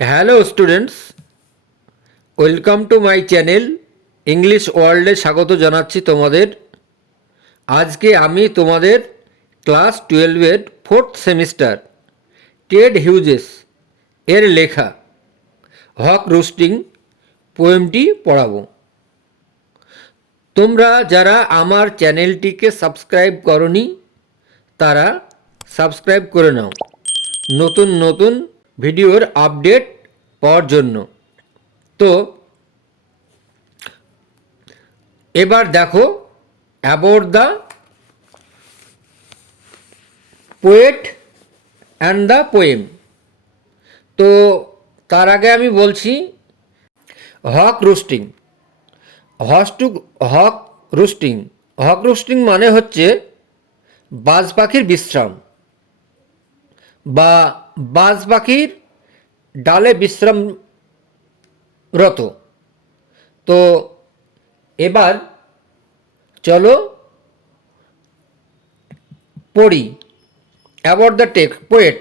Hello students, welcome to my channel English ওয়ার্ল্ডে স্বাগত জানাচ্ছি তোমাদের। আজকে আমি তোমাদের ক্লাস 12-এর 4th সেমিস্টার টেড হিউজেস এর লেখা হক রোস্টিং পোয়েমটি পড়াবো। তোমরা যারা আমার চ্যানেলটিকে সাবস্ক্রাইব করনি তারা সাবস্ক্রাইব করে নাও নতুন নতুন ভিডিওর আপডেট পাওয়ার জন্য। তো এবার দেখো about the poet and the poem. তো তার আগে আমি বলছি হক রোস্টিং। হক রোস্টিং হক রোস্টিং মানে হচ্ছে বাজ পাখির বিশ্রাম বা বাজ পাখির ডালে বিশ্রামরত। তো এবার চলো পড়ি about the poet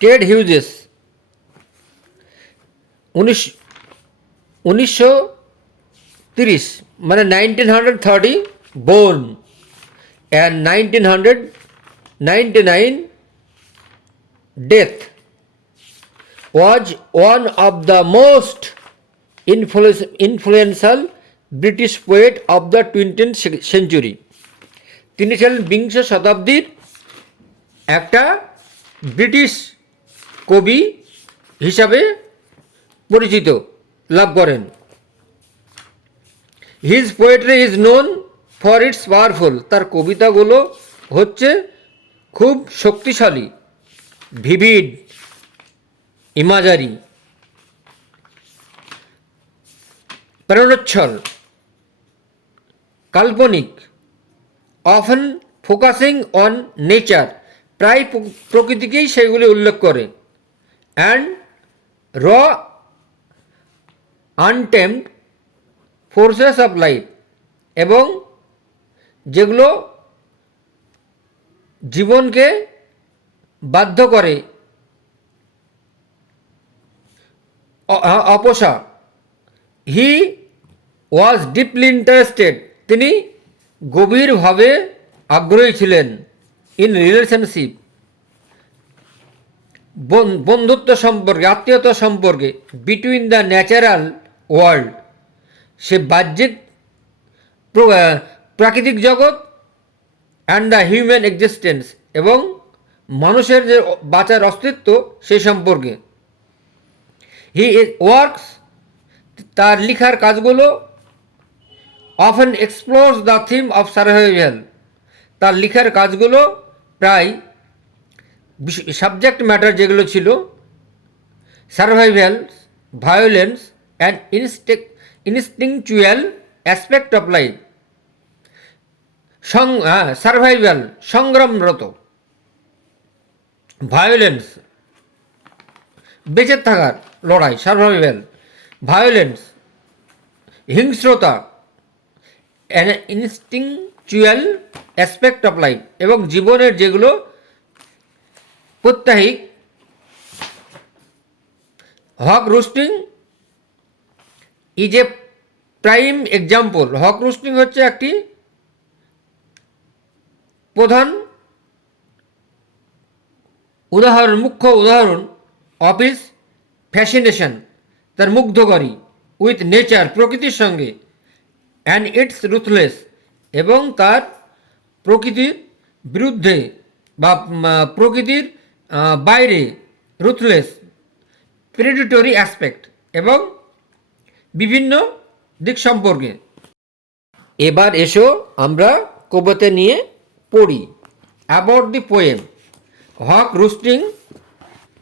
Ted Hughes. 1930 মানে 1930 born and 1999 death, was one of the most influential British poet of the 20th century. তিনি ছিলেন বিংশ শতাব্দীর একটা ব্রিটিশ কবি হিসাবে পরিচিত লাভ করেন। His poetry is known for its powerful. তার কবিতাগুলো হচ্ছে খুব শক্তিশালী, ভিভিড ইমাজারি, প্রেরণোচ্ছল, কাল্পনিক, অফেন ফোকাসিং অন নেচার, প্রায় প্রকৃতিকেই সেগুলি উল্লেখ করে, অ্যান্ড র আনটেমড ফোর্সেস অফ লাইফ, এবং যেগুলো জীবনকে বাধ্য করে অপসা। হি ওয়াজ ডিপলি ইন্টারেস্টেড, তিনি গভীরভাবে আগ্রহী ছিলেন ইন রিলেশনশিপ, বন্ধুত্ব সম্পর্কে, আত্মীয়তা সম্পর্কে, বিটুইন দ্য ন্যাচারাল ওয়ার্ল্ড, সে বাহ্যিক প্রাকৃতিক জগৎ, অ্যান্ড দ্য হিউম্যান এক্সিস্টেন্স, এবং মানুষের যে বাঁচার অস্তিত্ব সে সম্পর্কে। হি ওয়ার্কস, তার লিখার কাজগুলো often explores the theme of survival, তার লিখার কাজগুলো প্রায় সাবজেক্ট ম্যাটার যেগুলো ছিল survival, violence and instinctual aspect of life, survival সংগ্রামরত, ভায়োলেন্স বেঁচে থাকার লড়াই, সার্ভাইভাল, ভায়োলেন্স হিংস্রতা, ইনস্টিংচুয়াল অ্যাসপেক্ট অফ লাইফ, এবং জীবনের যেগুলো প্রত্যাহিক। Hawk roosting is a prime example. Hawk roosting হচ্ছে একটি প্রধান উদাহরণ, মুখ্য উদাহরণ অফ ইস ফ্যাসিনেশন, তার মুগ্ধকারী, উইথ নেচার, প্রকৃতির সঙ্গে, অ্যান্ড ইটস রুথলেস, এবং তার প্রকৃতির বিরুদ্ধে বা প্রকৃতির বাইরে, রুথলেস, প্রেডিটরি অ্যাসপেক্ট, এবং বিভিন্ন দিক সম্পর্কে। এবার এসো আমরা কবিতা নিয়ে পড়ি। About the poem, Haque roosting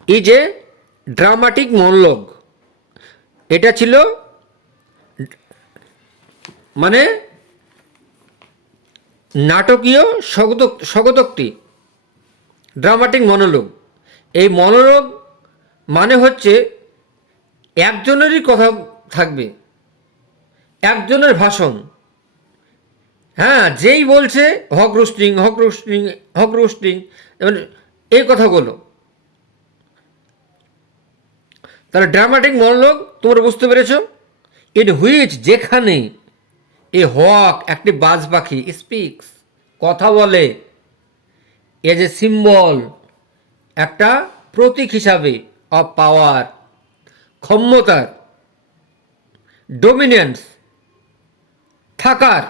is a dramatic monologue. এটা ছিল মানে নাটকীয় স্বগতোক্তি, ড্রামাটিক মনোলগ। এই মনোলগ মানে হচ্ছে একজনেরই কথা থাকবে, একজনের ভাষণ। হ্যাঁ, যেই বলছে হক রোস্টিং হক রোস্টিং হক রোস্টিং, এই কথাগুলো। তাহলে ড্রামাটিক মনোলগ তোমরা বুঝতে পেরেছো? ইন হুইচ, যেখানে এ হক, একটি বাজ পাখি, স্পিক্স, কথা বলে, এজ এ সিম্বল, একটা প্রতীক হিসাবে, অফ পাওয়ার, ক্ষমতার, ডোমিনেন্স, থাকার,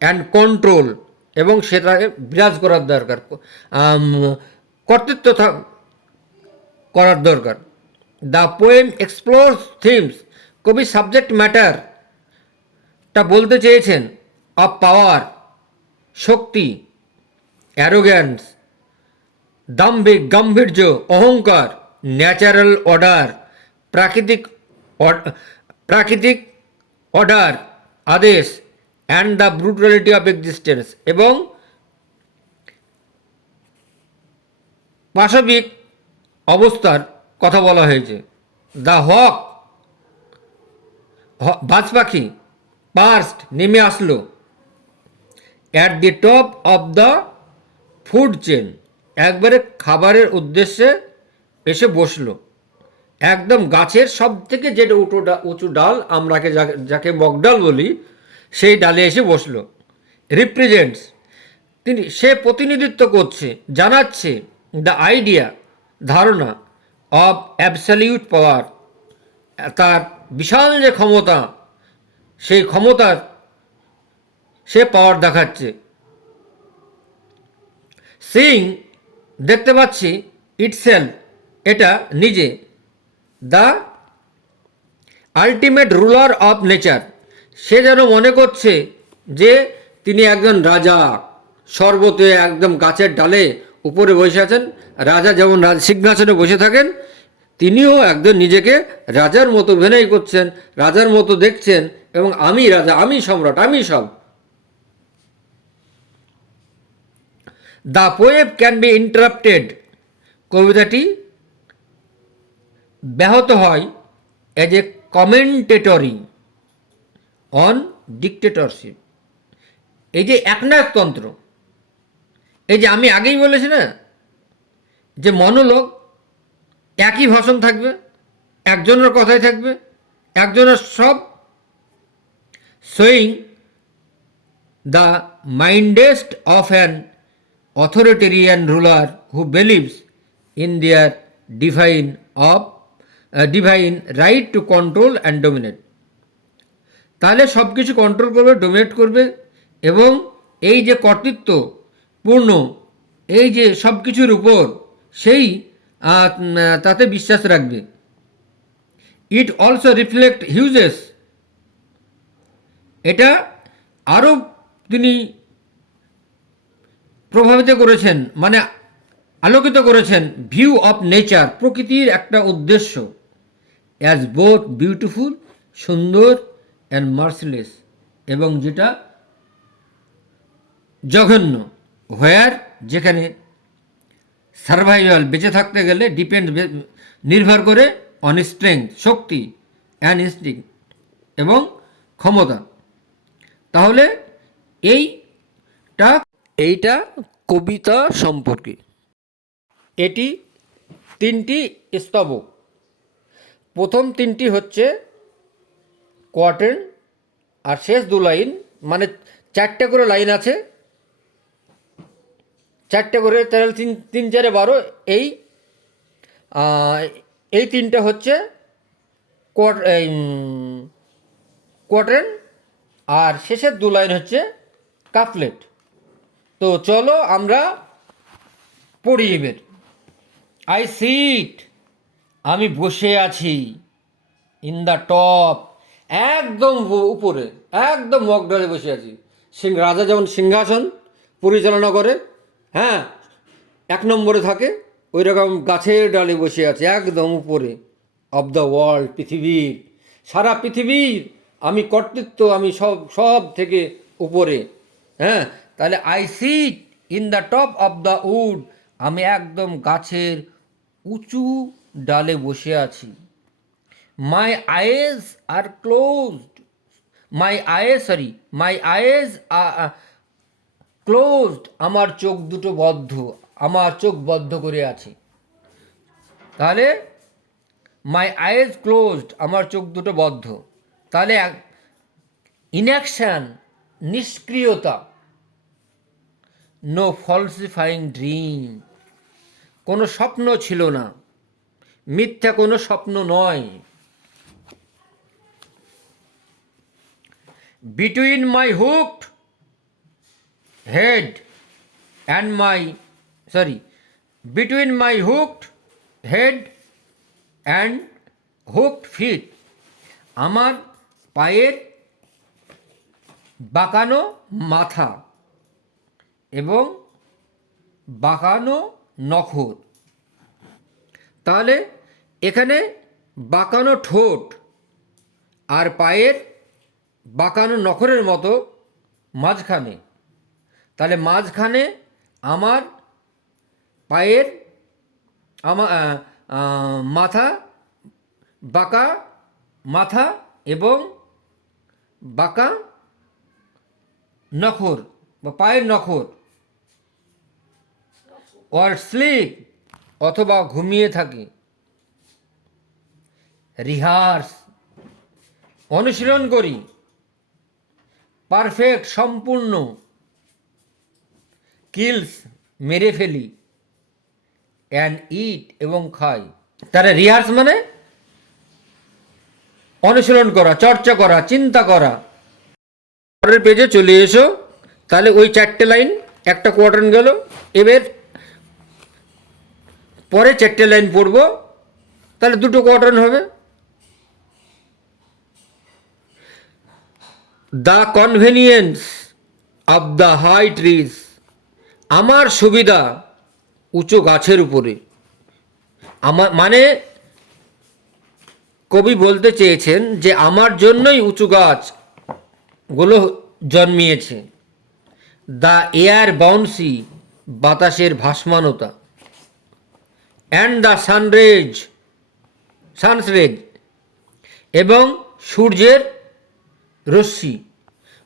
অ্যান্ড কন্ট্রোল, এবং সেটাকে বিরাজ করার দরকার, কর্তৃত্ব করার দরকার। দ্য পোয়েম এক্সপ্লোরস থিমস, কবি সাবজেক্ট ম্যাটারটা বলতে চেয়েছেন অফ পাওয়ার, শক্তি, অ্যারোগ্যান্স, দাম্ভিক, গাম্ভীর্য, অহংকার, ন্যাচারাল অর্ডার, প্রাকৃতিক প্রাকৃতিক অর্ডার, আদেশ, and the brutality of existence, এবং পাশবিক অবস্থার কথা বলা হয়েছে। দ্য হক, বাজ পাখি, পার্সড, নেমে আসলো, at the top of the food chain, একবারে খাবারের উদ্দেশ্যে এসে বসলো, একদম গাছের সব থেকে যেটা উঁচু ডাল, আমরাকে যাকে মগডাল বলি, সেই ডালে এসে বসলো। রিপ্রেজেন্টস, সে প্রতিনিধিত্ব করছে, জানাচ্ছে, দ্য আইডিয়া, ধারণা, অফ অ্যাবসলিউট পাওয়ার, তার বিশাল যে ক্ষমতা, সেই ক্ষমতার সে পাওয়ার দেখাচ্ছে। সিইং, দেখতে পাচ্ছি, ইটসেলফ, এটা নিজে, the ultimate ruler of nature, সে যেন মনে করছে যে তিনি একজন রাজা, সর্বতে একদম গাছের ডালে উপরে বসে আছেন। রাজা যেমন সিংহাসনে বসে থাকেন, তিনিও একদম নিজেকে রাজার মতো অভিনয় করছেন, রাজার মতো দেখছেন, এবং আমি রাজা, আমি সম্রাট, আমি সব। The poem can be interrupted, কবিতাটি ব্যাহত হয় এজ এ কমেন্টেটরি অন ডিক্টেটরশিপ, এই যে একনায়কতন্ত্র, এই যে আমি আগেই বলেছি না, যে মনোলগ, একই ভাষণ থাকবে, একজনের কথাই থাকবে, একজনের সব, showing the mindset of an authoritarian ruler who believes in their divine right to control and dominate. তাহলে সব কিছু কন্ট্রোল করবে, ডোমিনেট করবে, এবং এই যে কর্তৃত্বপূর্ণ, এই যে সব কিছুর উপর, সেই তাতে বিশ্বাস রাখবে। ইট অলসো রিফ্লেক্ট হিউজেস, এটা আরও তিনি প্রভাবিত করেছেন, মানে আলোকিত করেছেন, ভিউ অফ নেচার, প্রকৃতির একটা উদ্দেশ্য, অ্যাজ বোথ বিউটিফুল, সুন্দর, অ্যান্ড মার্সিলেস, এবং যেটা জঘন্য, হোয়ার, যেখানে সার্ভাইভাল, বেঁচে থাকতে গেলে, ডিপেন্ড, নির্ভর করে, on strength, Shakti, and instinct, এবং ক্ষমতা। তাহলে এইটা কবিতা সম্পর্কে। এটি তিনটি স্তবক। প্রথম তিনটি হচ্ছে কোয়ার্টেন, আর শেষ দু লাইন, মানে চারটে করে লাইন আছে, চারটে করে, তাহলে তিন তিন চারে 12, এই তিনটা হচ্ছে কোয়ার্টেন, আর শেষের দু লাইন হচ্ছে কাফলেট। তো চলো আমরা পড়ি এবার। আই সিট, আমি বসে আছি, ইন দ্য টপ, একদম উপরে, একদম মগডালে বসে আছি। রাজা যেমন সিংহাসন পরিচালনা করে, হ্যাঁ, 1 নম্বরে থাকে, ওই রকম গাছের ডালে বসে আছে, একদম উপরে, অফ দ্য ওয়ার্ল্ড, পৃথিবীর, সারা পৃথিবীর আমি কর্তৃত্ব, আমি সব থেকে উপরে। হ্যাঁ, তাহলে I sit in the top of the wood, আমি একদম গাছের উঁচু ডালে বসে আছি। মাই আইজ আর ক্লোজড, মাই আইজ ক্লোজড, আমার চোখ দুটো বদ্ধ, আমার চোখ বদ্ধ করে আছে। তাহলে মাই আইজ ক্লোজড, আমার চোখ দুটো বদ্ধ। তাহলে ইনঅ্যাকশান, নিষ্ক্রিয়তা। নো ফলসিফাইং ড্রিম, কোনো স্বপ্ন ছিল না, মিথ্যা কোনো স্বপ্ন নয়। Between my hooked head and my between my hooked head and hooked feet, আমার পায়ের বাঁকানো মাথা এবং বাঁকানো নখর। তাহলে এখানে বাঁকানো ঠোঁট আর পায়ের বাঁকানো নখরের মতো মাঝখানে, তাহলে মাঝখানে আমার পায়ের মাথা, বাঁকা মাথা এবং বাঁকা নখর বা পায়ের নখর। অর স্লিপ, অথবা ঘুমিয়ে থাকি। রিহার্স, অনুশীলন করি। পারফেক্ট, সম্পূর্ণ। কিলস, মেরে ফেলি। অ্যান্ড ইট, এবং খাই। তাহলে রিহার্স মানে অনুশীলন করা, চর্চা করা, চিন্তা করা। পরের পেজে চলে এসো। তাহলে ওই 4টে লাইন, একটা কোয়ার্টার গেল। এবার পরে 4টে লাইন পড়ব, তাহলে 2টো কোয়ার্টার হবে। The convenience of the high trees, আমার সুবিধা উঁচু গাছের উপরে। আমার মানে কবি বলতে চেয়েছেন যে আমার জন্যই উঁচু গাছগুলো জন্মিয়েছে। দ্য এয়ার বাউন্সি, বাতাসের ভাসমানতা। অ্যান্ড দ্য সানরেজ, এবং সূর্যের রশ্মি।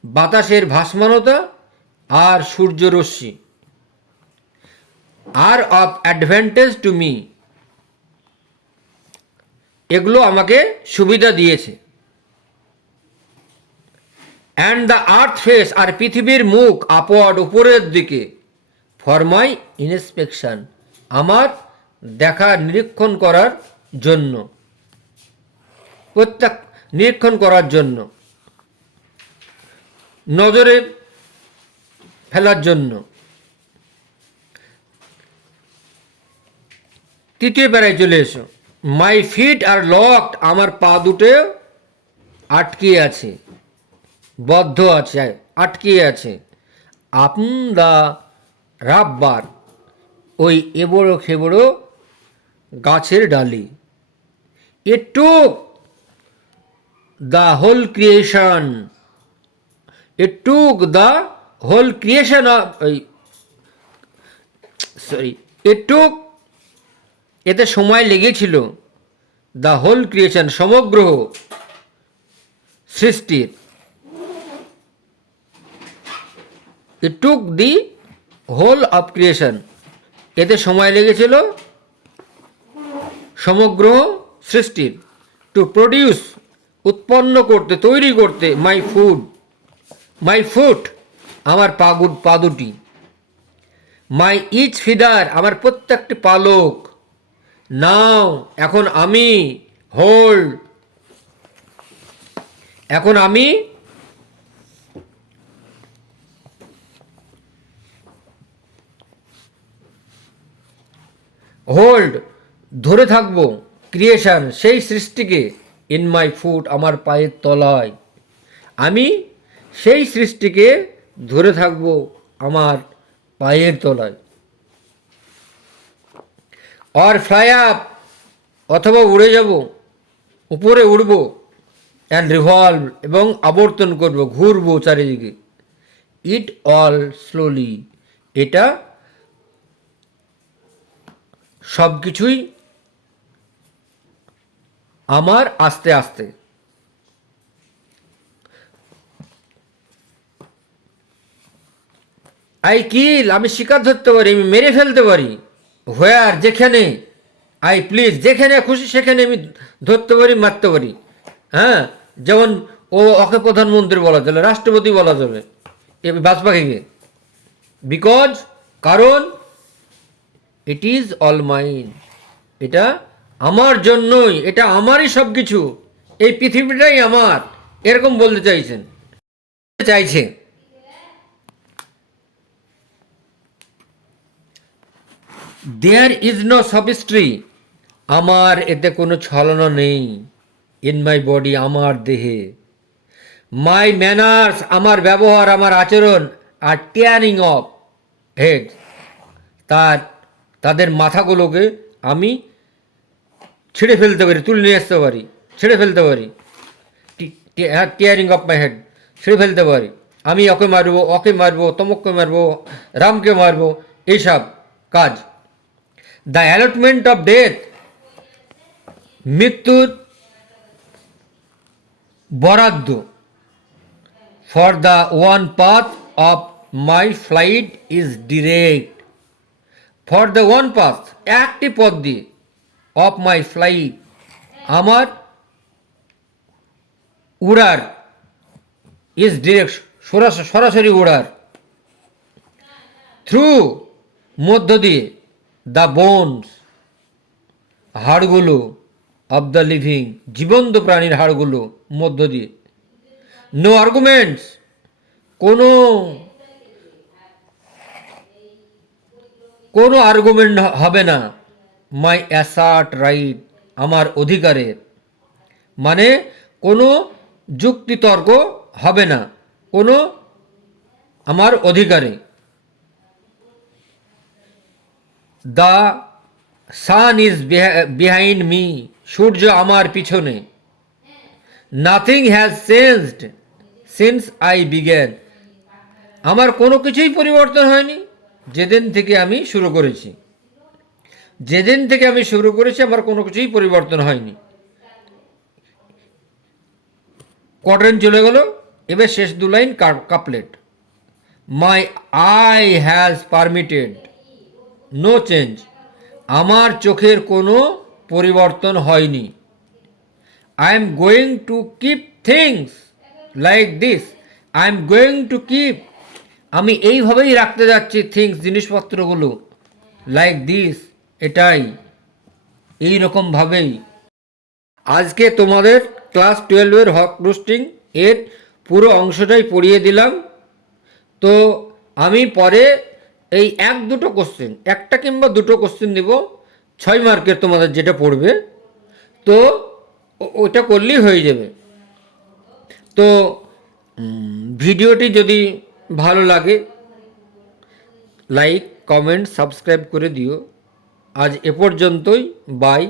বাতাসের ভাসমানতা আর সূর্য রশ্মি আর অফ অ্যাডভান্টেজ টু মি, এগুলো আমাকে সুবিধা দিয়েছে। অ্যান্ড দ্য আর্থ ফেস, আর পৃথিবীর মুখ আপওয়ার্ড, উপরের দিকে। ফর মাই ইন্সপেকশন, আমার দেখা নিরীক্ষণ করার জন্য, প্রত্যেক নিরীক্ষণ করার জন্য, নজরে ফেলার জন্য। 3য় প্যারায় চলে এসো। মাই ফিট আর লকড, আমার পা দুটো আটকে আছে, বদ্ধ আছে, আটকে আছে। আপন দ্য রাববার, ওই এবড়ো খেবড়ো গাছের ডালি। It took the whole creation, it took the whole creation it took, এতে সময় লেগেছিল। দ্য হোল ক্রিয়েশন, সমগ্র সৃষ্টির। It took the whole of creation, এতে সময় লেগেছিল সমগ্র সৃষ্টির। টু প্রডিউস, উৎপন্ন করতে, তৈরি করতে। মাই ফুট, আমার পা দুটি। মাই ইচ ফিদার, আমার প্রত্যেকটি পালক। নাও, এখন আমি। হোল্ড, এখন আমি। হোল্ড, ধরে থাকবো। ক্রিয়েশন, সেই সৃষ্টিকে। ইন মাই ফুট, আমার পায়ের তলায়। আমি সেই সৃষ্টিকে ধরে থাকবো আমার পায়ের তলায়। অর ফ্লাই আপ, অথবা উড়ে যাব, উপরে উড়ব। অ্যান্ড রিভলভ, এবং আবর্তন করব, ঘুরবো চারিদিকে। ইট অল স্লোলি, এটা সব কিছুই আমার আস্তে আস্তে। আই কিল, আমি শিকার ধরতে পারি, আমি মেরে ফেলতে পারি। হোয়ার, যেখানে। আই প্লিজ, যেখানে খুশি সেখানে আমি ধরতে পারি, মারতে পারি। হ্যাঁ, যেমন ওকে প্রধানমন্ত্রী বলা যাবে, রাষ্ট্রপতি বলা যাবে এ বাজপাখিকে, বিকজ, কারণ ইট ইজ অল মাইন, এটা আমার জন্যই, এটা আমারই সব কিছু, এই পৃথিবীটাই আমার, এরকম বলতে চাইছে। দেয়ার ইজ নো সবিস্ট্রি, আমার এতে কোনো ছলনা নেই। ইন মাই বডি, আমার দেহে। মাই ম্যানার্স, আমার ব্যবহার, আমার আচরণ, আর টিয়ারিং অফ হেড, তাদের মাথাগুলোকে আমি ছেড়ে ফেলতে পারি, তুলে নিয়ে আসতে পারি, ছেড়ে ফেলতে পারি। টিয়ারিং অফ মাই হেড, ছেড়ে ফেলতে পারি। আমি ওকে মারবো, তমককে মারবো, রামকে মারবো, এইসব কাজ। দ্য অ্যালটমেন্ট অফ ডেথ, মৃত্যুর বরাদ্দ। For the one path of my flight is direct, for the one path, একটি পথ দিয়ে, অফ মাই ফ্লাইট, আমার উড়ার, ইজ ডিরেক্ট, সরাসরি উড়ার, থ্রু, মধ্য দিয়ে, দ্য বোনস, হাড়গুলো, অব দ্য লিভিং, জীবন্ত প্রাণীর হাড়গুলো মধ্য দিয়ে। নো আর্গুমেন্টস, কোনো কোনো আর্গুমেন্ট হবে না। মাই অ্যাসার্ট রাইট, আমার অধিকারের, মানে কোনো যুক্তিতর্ক হবে না কোনো আমার অধিকারে। The sun is behind me, সূর্য আমার পিছনে। Nothing has changed since I began, আমার কোনো কিছুই পরিবর্তন হয়নি যেদিন থেকে আমি শুরু করেছি। যেদিন থেকে আমি শুরু করেছি আমার কোনো কিছুই পরিবর্তন হয়নি। কোয়াড্রেন চলে গেল, এবার শেষ দু line couplet. My eye has permitted no change, আমার চোখের কোনো পরিবর্তন হয়নি। I am going to keep things like this, I am going to keep, আমি এইভাবেই রাখতে যাচ্ছি থিংস, জিনিসপত্রগুলো, লাইক দিস, এটাই, এই রকমভাবেই। আজকে তোমাদের ক্লাস 12-এর হক রোস্টিং এর পুরো অংশটাই পড়িয়ে দিলাম। তো আমি পরে এই দুটো কোশ্চেন, একটা কিংবা দুটো কোশ্চেন দেব 6 মার্কের, তোমাদের যেটা পড়বে, তো ওটা করলেই হয়ে যাবে। তো ভিডিওটি যদি ভালো লাগে লাইক, কমেন্ট, সাবস্ক্রাইব করে দিও। আজ এ পর্যন্তই, বাই।